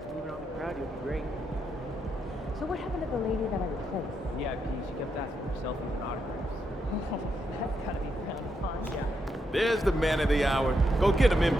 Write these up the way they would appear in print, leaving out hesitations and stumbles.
guys leave it on the crowd, you'll be great. So what happened to the lady that I replaced? VIP, she kept asking for selfies and autographs. That's gotta be kind of fun. Yeah. There's the man of the hour. Go get him in.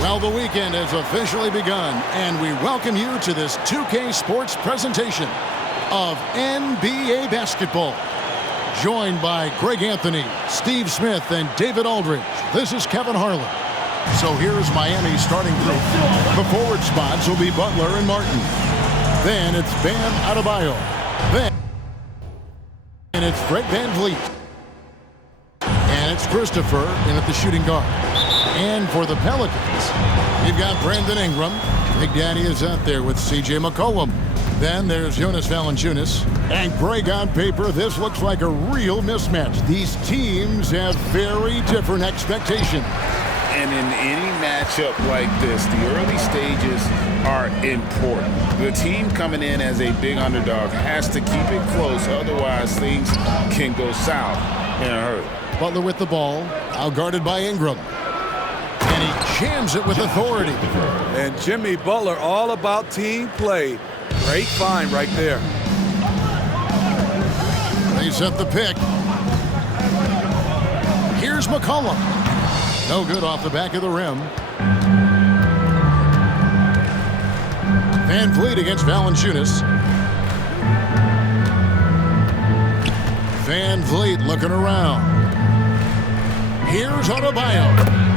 Well, the weekend has officially begun, and we welcome you to this 2K Sports presentation of NBA basketball. Joined by Greg Anthony, Steve Smith, and David Aldridge, this is Kevin Harlan. So here's Miami's starting group. The forward spots will be Butler and Martin. Then it's Bam Adebayo. Then it's Fred VanVleet. And it's Christopher in at the shooting guard. And for the Pelicans, you've got Brandon Ingram. Big Daddy is out there with C.J. McCollum. Then there's Jonas Valanciunas. And Greg, on paper, this looks like a real mismatch. These teams have very different expectations. And in any matchup like this, the early stages are important. The team coming in as a big underdog has to keep it close, otherwise things can go south in a hurry. Butler with the ball, outguarded by Ingram. And he jams it with authority. And Jimmy Butler all about team play. Great find right there. They set the pick. Here's McCollum. No good off the back of the rim. VanVleet against Valanciunas. VanVleet looking around. Here's Adebayo.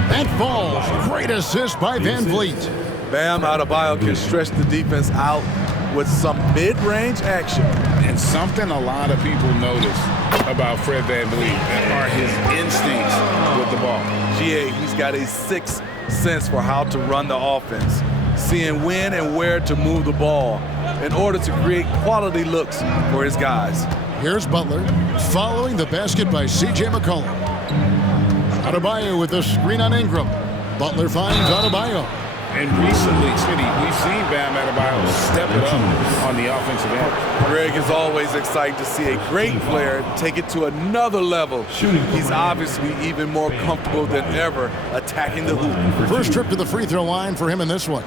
That falls. Great assist by VanVleet. Bam Adebayo can stretch the defense out with some mid-range action. And something a lot of people notice about Fred VanVleet are his instincts with the ball. GA, he's got a sixth sense for how to run the offense, seeing when and where to move the ball in order to create quality looks for his guys. Here's Butler, following the basket by C.J. McCollum. Adebayo with the screen on Ingram. Butler finds Adebayo. And recently, Smitty, we've seen Bam Adebayo step it up on the offensive end. Greg is always excited to see a great player take it to another level. He's obviously even more comfortable than ever attacking the hoop. First trip to the free throw line for him in this one.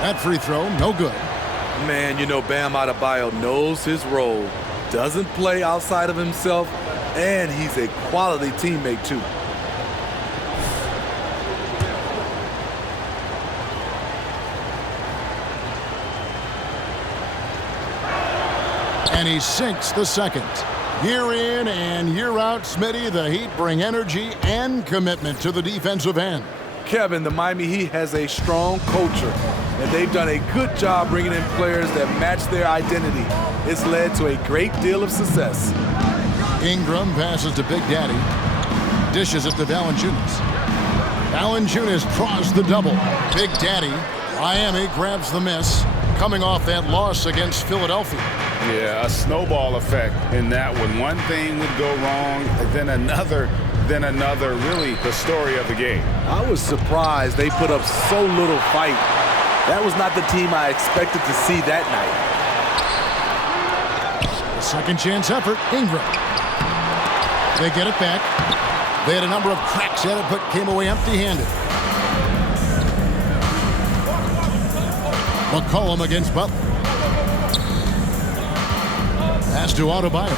That free throw, no good. Man, you know Bam Adebayo knows his role, doesn't play outside of himself, and he's a quality teammate too. And he sinks the second. Year in and year out, Smitty, the Heat bring energy and commitment to the defensive end. Kevin, the Miami Heat has a strong culture, and they've done a good job bringing in players that match their identity. It's led to a great deal of success. Ingram passes to Big Daddy. Dishes it to Valanciunas. Valanciunas draws the double. Big Daddy. Miami grabs the miss, coming off that loss against Philadelphia. Yeah, a snowball effect in that one. One thing would go wrong, then another, really the story of the game. I was surprised they put up so little fight. That was not the team I expected to see that night. A second chance effort, Ingram. They get it back. They had a number of cracks at it, but came away empty-handed. McCollum against Butler. Pass to Adebayo.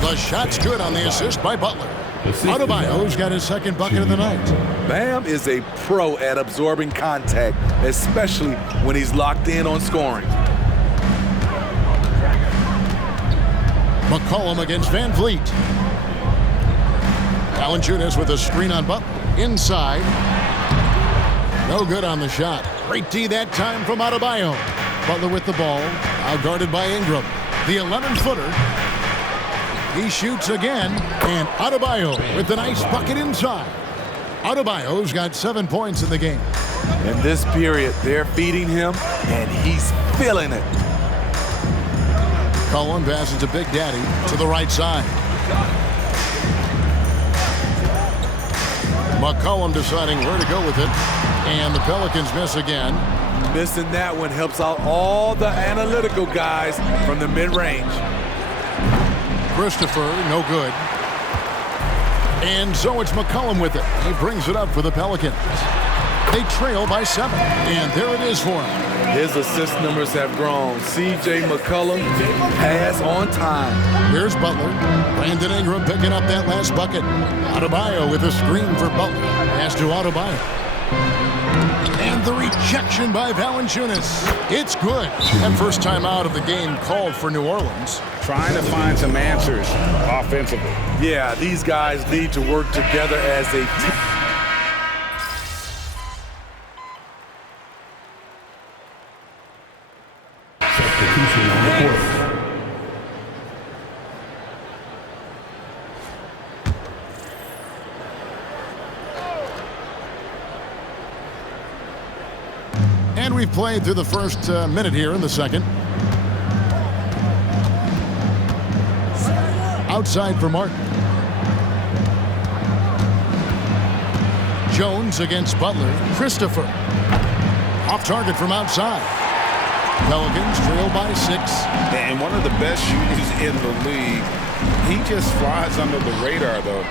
The shot's good on the assist by Butler. Adebayo's got his second bucket of the night. Bam is a pro at absorbing contact, especially when he's locked in on scoring. McCollum against Van Vliet. Valanciunas with a screen on Butler. Inside. No good on the shot. Great D that time from Adebayo. Butler with the ball. Out guarded by Ingram. The 11-footer. He shoots again. And Adebayo with the nice bucket inside. Adebayo's got 7 points in the game. In this period, they're feeding him, and he's feeling it. Cullen passes to Big Daddy to the right side. McCollum deciding where to go with it. And the Pelicans miss again. Missing that one helps out all the analytical guys from the mid-range. Christopher, no good. And so it's McCollum with it. He brings it up for the Pelicans. They trail by 7. And there it is for him. His assist numbers have grown. C.J. McCollum, pass on time. Here's Butler. Brandon Ingram picking up that last bucket. Adebayo with a screen for Butler. Pass to Adebayo. And the rejection by Valanciunas. It's good. And first time out of the game called for New Orleans. Trying to find some answers offensively. Yeah, these guys need to work together as a team. And we've played through the first minute here in the second. Outside for Martin. Jones against Butler. Christopher. Off target from outside. Pelicans trail by 6. And one of the best shooters in the league. He just flies under the radar, though.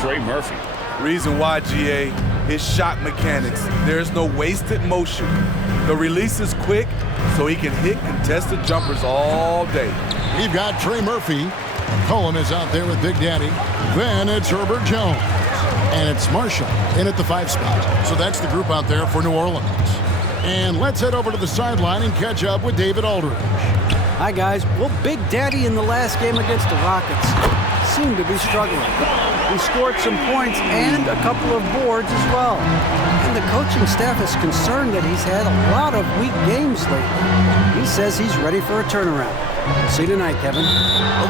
Trey Murphy. Reason why, GA, his shot mechanics. There's no wasted motion. The release is quick, so he can hit contested jumpers all day. We've got Trey Murphy. Colum is out there with Big Daddy. Then it's Herbert Jones. And it's Marshall in at the 5 spot. So that's the group out there for New Orleans. And let's head over to the sideline and catch up with David Aldridge. Hi, guys. Well, Big Daddy in the last game against the Rockets seemed to be struggling. He scored some points and a couple of boards as well. And the coaching staff is concerned that he's had a lot of weak games lately. He says he's ready for a turnaround. See you tonight, Kevin.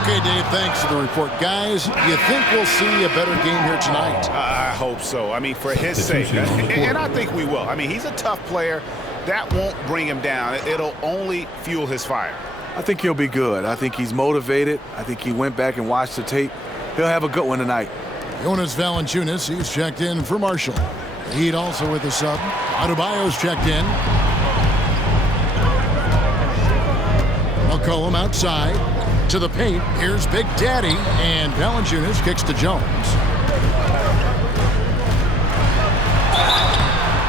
Okay, Dave, thanks for the report. Guys, you think we'll see a better game here tonight? I hope so. I mean, for his sake. And I think we will. I mean, he's a tough player. that won't bring him down. It'll only fuel his fire. I think he'll be good. I think he's motivated. I think he went back and watched the tape. He'll have a good one tonight. Jonas Valanciunas, he's checked in for Marshall. Heat also with the sub. Adebayo's checked in. McCollum outside to the paint. Here's Big Daddy, and Valanciunas kicks to Jones.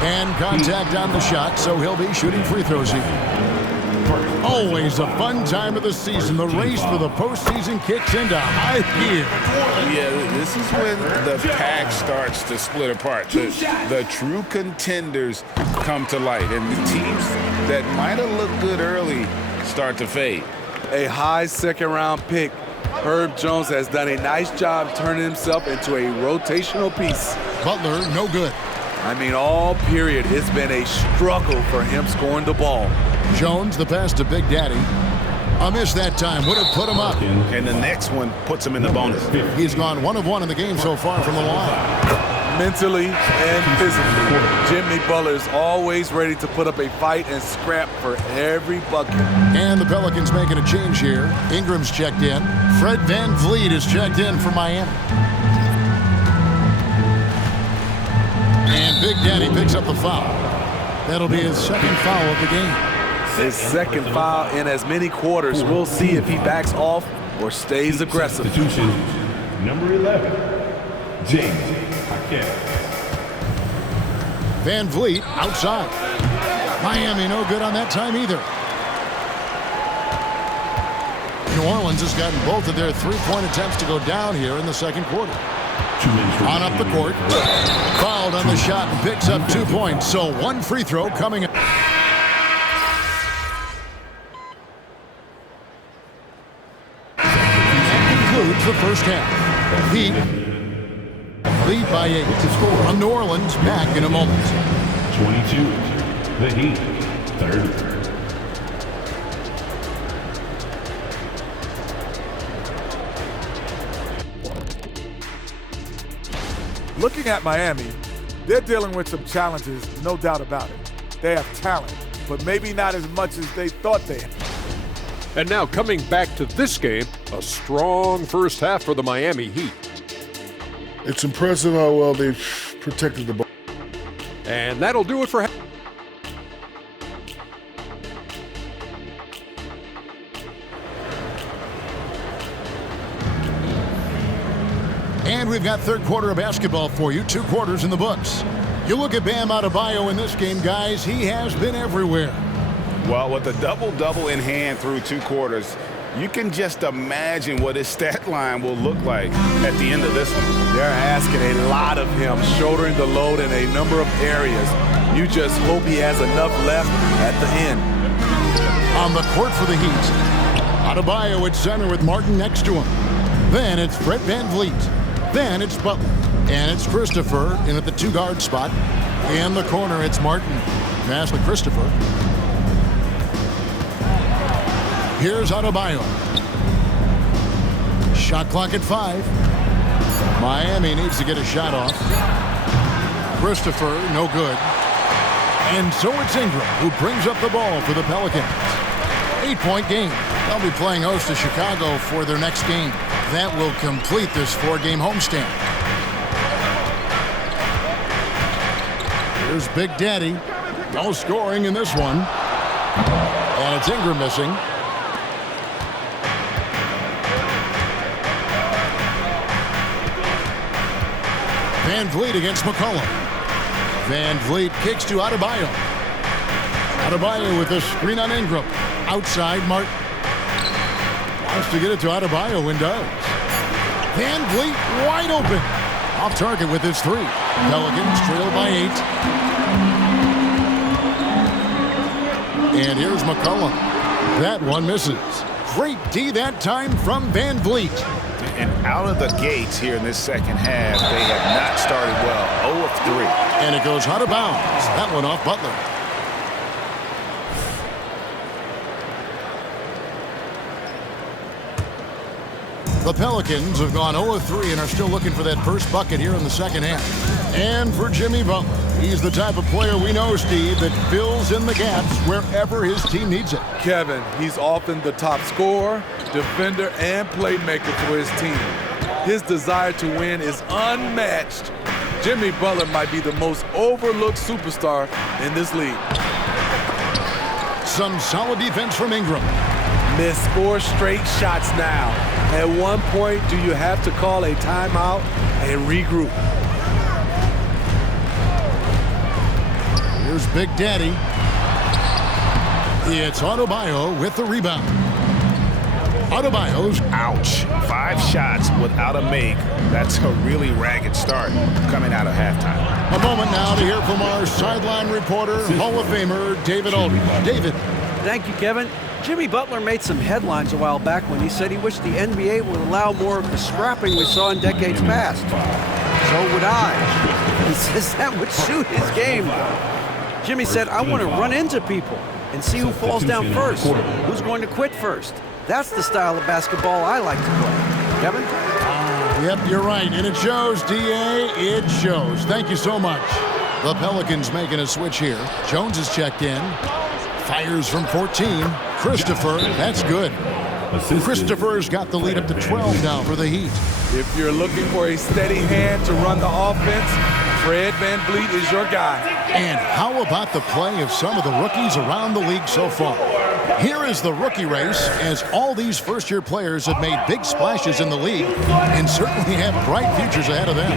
And contact on the shot, so he'll be shooting free throws here. Always a fun time of the season. The race for the postseason kicks into high gear. Yeah, this is when the pack starts to split apart. The true contenders come to light, and the teams that might have looked good early start to fade. A high second-round pick. Herb Jones has done a nice job turning himself into a rotational piece. Butler, no good. I mean, all period, it's been a struggle for him scoring the ball. Jones, the pass to Big Daddy. A miss that time. Would have put him up. And the next one puts him in the bonus. He's gone 1 of 1 in the game so far from the line. Mentally and physically, Jimmy Butler's always ready to put up a fight and scrap for every bucket. And the Pelicans making a change here. Ingram's checked in. Fred VanVleet is checked in for Miami. And Big Daddy picks up the foul. That'll be his second foul of the game. His second foul in as many quarters. We'll see if he backs off or stays aggressive. Substitution, number 11, James Hackett. VanVleet outside. Miami no good on that time either. New Orleans has gotten both of their three-point attempts to go down here in the second quarter. On up the court. Fouled on the shot and picks up 2 points. So one free throw coming up. Concludes the first half. Heat lead by 8. From New Orleans, back in a moment. 22, the Heat, 30. Looking at Miami, they're dealing with some challenges, no doubt about it. They have talent, but maybe not as much as they thought they had. And now coming back to this game, a strong first half for the Miami Heat. It's impressive how well they've protected the ball. And that'll do it for And we've got third quarter of basketball for you. 2 quarters in the books. You look at Bam Adebayo in this game, guys. He has been everywhere. Well, with a double-double in hand through 2 quarters, you can just imagine what his stat line will look like at the end of this one. They're asking a lot of him, shouldering the load in a number of areas. You just hope he has enough left at the end. On the court for the Heat, Adebayo at center with Martin next to him. Then it's Fred VanVleet. Then it's Butler. And it's Christopher in at the 2-guard spot. In the corner, it's Martin. Pass to Christopher. Here's Adebayo. Shot clock at 5. Miami needs to get a shot off. Christopher, no good. And so it's Ingram who brings up the ball for the Pelicans. 8-point game. They'll be playing host to Chicago for their next game. That will complete this 4-game homestand. Here's Big Daddy. No scoring in this one. And it's Ingram missing. VanVleet against McCollum. VanVleet kicks to Adebayo. Adebayo with a screen on Ingram. Outside, Martin. Wants to get it to Adebayo and does. VanVleet wide open. Off target with his 3. Pelicans trail by 8. And here's McCollum. That one misses. Great D that time from VanVleet. And out of the gates here in this second half, they have not started well. 0 of 3. And it goes out of bounds. That one off Butler. The Pelicans have gone 0 of 3 and are still looking for that first bucket here in the second half. And for Jimmy Butler, He's the type of player we know, Steve, that fills in the gaps wherever his team needs it. Kevin, he's often the top scorer, defender, and playmaker for his team. His desire to win is unmatched. Jimmy Butler might be the most overlooked superstar in this league. Some solid defense from Ingram. Missed 4 straight shots now. At one point, do you have to call a timeout and regroup? Here's Big Daddy. It's Adebayo with the rebound. Adebayo's Ouch. 5 shots without a make. That's a really ragged start coming out of halftime. A moment now to hear from our sideline reporter, Hall of Famer David Aldridge. David. Thank you, Kevin. Jimmy Butler made some headlines a while back when he said he wished the NBA would allow more of the scrapping we saw in decades past. So would I. He says that would suit his game. Jimmy said, I want to run into people and see who falls down first, who's going to quit first. That's the style of basketball I like to play. Kevin? Yep, you're right. And it shows, D.A. It shows. Thank you so much. The Pelicans making a switch here. Jones is checked in. Fires from 14. Christopher, that's good. Christopher's got the lead up to 12 now for the Heat. If you're looking for a steady hand to run the offense, Fred VanVleet is your guy. And how about the play of some of the rookies around the league so far? Here is the rookie race as all these first-year players have made big splashes in the league and certainly have bright futures ahead of them.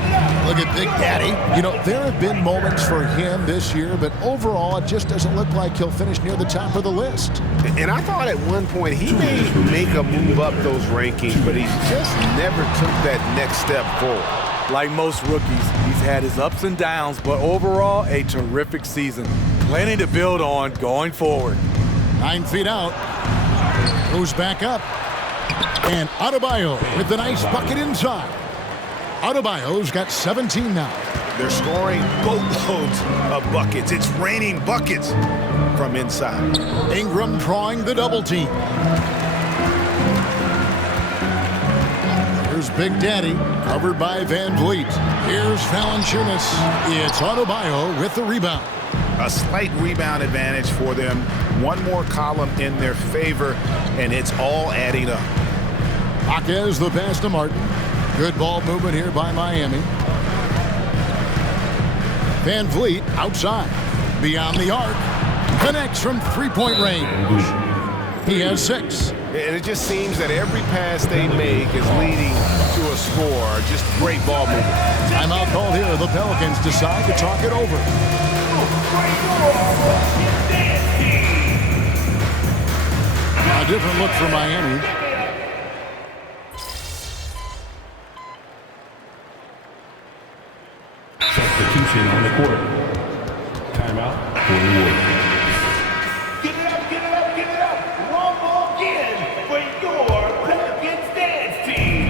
Look at Big Daddy. You know, there have been moments for him this year, but overall it just doesn't look like he'll finish near the top of the list. And I thought at one point he may make a move up those rankings, but he just never took that next step forward. Like most rookies, he's had his ups and downs, but overall, a terrific season. Plenty to build on going forward. 9 feet out. Goes back up. And Adebayo with the nice bucket inside. Adebayo's got 17 now. They're scoring boatloads of buckets. It's raining buckets from inside. Ingram drawing the double team. Here's Big Daddy, covered by VanVleet. Here's Valanciunas. It's Adebayo with the rebound. A slight rebound advantage for them. One more column in their favor, and it's all adding up. Jaquez the pass to Martin. Good ball movement here by Miami. VanVleet outside. Beyond the arc. Connects from three-point range. He has 6. And it just seems that every pass they make is leading to a score. Just great ball movement. Timeout called here. The Pelicans decide to talk it over. A different look for Miami. Substitution on the court. Timeout for the Warriors. Give it up, give it up, give it up. One more again for your Pelicans dance team.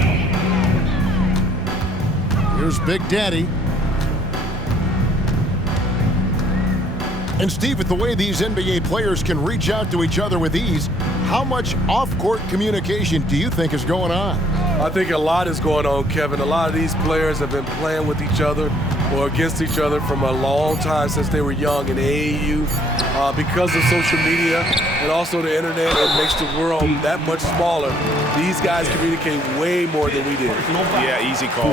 Here's Big Daddy. And Steve, with the way these NBA players can reach out to each other with ease, how much off-court communication do you think is going on? I think a lot is going on, Kevin. A lot of these players have been playing with each other or against each other from a long time since they were young in AAU. Because of social media and also the internet, it makes the world that much smaller. These guys communicate way more than we did. Yeah, easy call.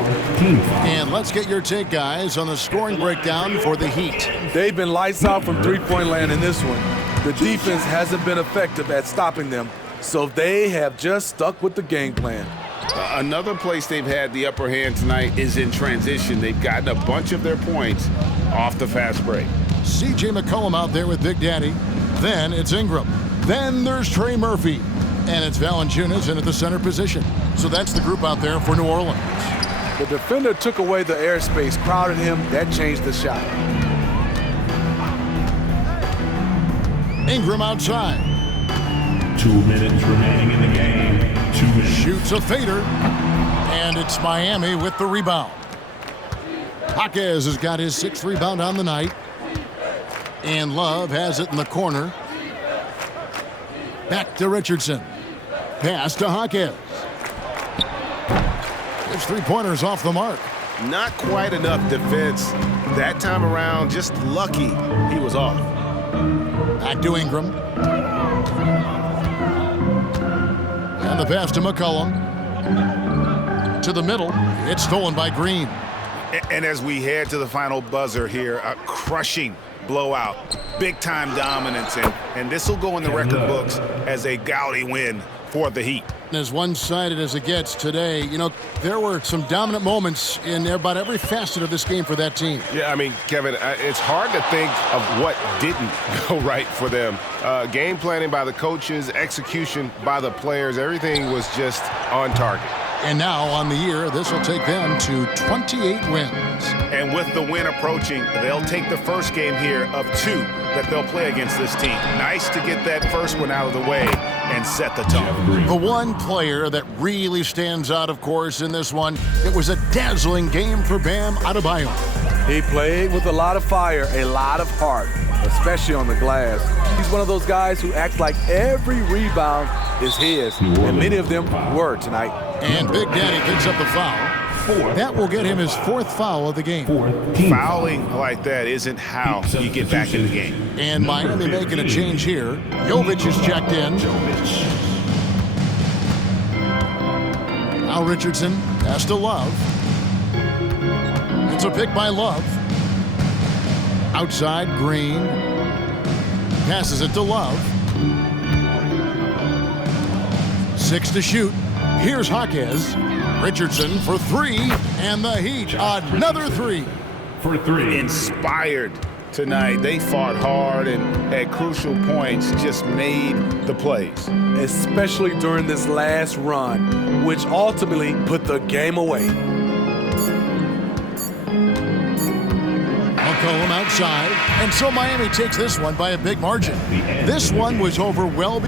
And let's get your take, guys, on the scoring breakdown for the Heat. They've been lights out from three-point land in this one. The defense hasn't been effective at stopping them, so they have just stuck with the game plan. Another place they've had the upper hand tonight is in transition. They've gotten a bunch of their points off the fast break. C.J. McCollum out there with Big Daddy. Then it's Ingram. Then there's Trey Murphy. And it's Valanciunas in at the center position. So that's the group out there for New Orleans. The defender took away the airspace, crowded him. That changed the shot. Ingram outside. 2 minutes remaining in the game. 2 minutes. Shoots a fader. And it's Miami with the rebound. Jaquez has got his 6th rebound on the night. And Love has it in the corner. Back to Richardson. Pass to Jaquez. His three-pointers off the mark. Not quite enough defense. That time around, just lucky he was off. Back to Ingram. And the pass to McCollum. To the middle. It's stolen by Green. And as we head to the final buzzer here, a crushing blowout. Big-time dominance. And this will go in the record books as a gaudy win for the Heat. As one-sided as it gets today, you know, there were some dominant moments in about every facet of this game for that team. Yeah, I mean, Kevin, it's hard to think of what didn't go right for them. Game planning by the coaches, execution by the players, everything was just on target. And now on the year, this will take them to 28 wins. And with the win approaching, they'll take the first game here of 2 that they'll play against this team. Nice to get that first one out of the way and set the tone. The one player that really stands out, of course, in this one, it was a dazzling game for Bam Adebayo. He played with a lot of fire, a lot of heart, especially on the glass. He's one of those guys who acts like every rebound is his, and many of them were tonight. And Big Daddy picks up the foul. That will get him his 4th foul of the game. Fouling like that isn't how you get back in the game. And Miami making a change here. Jovic is checked in. Now Richardson pass to Love. It's a pick by Love. Outside, Green. Passes it to Love. 6 to shoot. Here's Jaquez. Richardson for 3, and the Heat another 3. For 3. Inspired tonight. They fought hard and at crucial points just made the plays. Especially during this last run, which ultimately put the game away. McCollum outside, and so Miami takes this one by a big margin. This one was over well.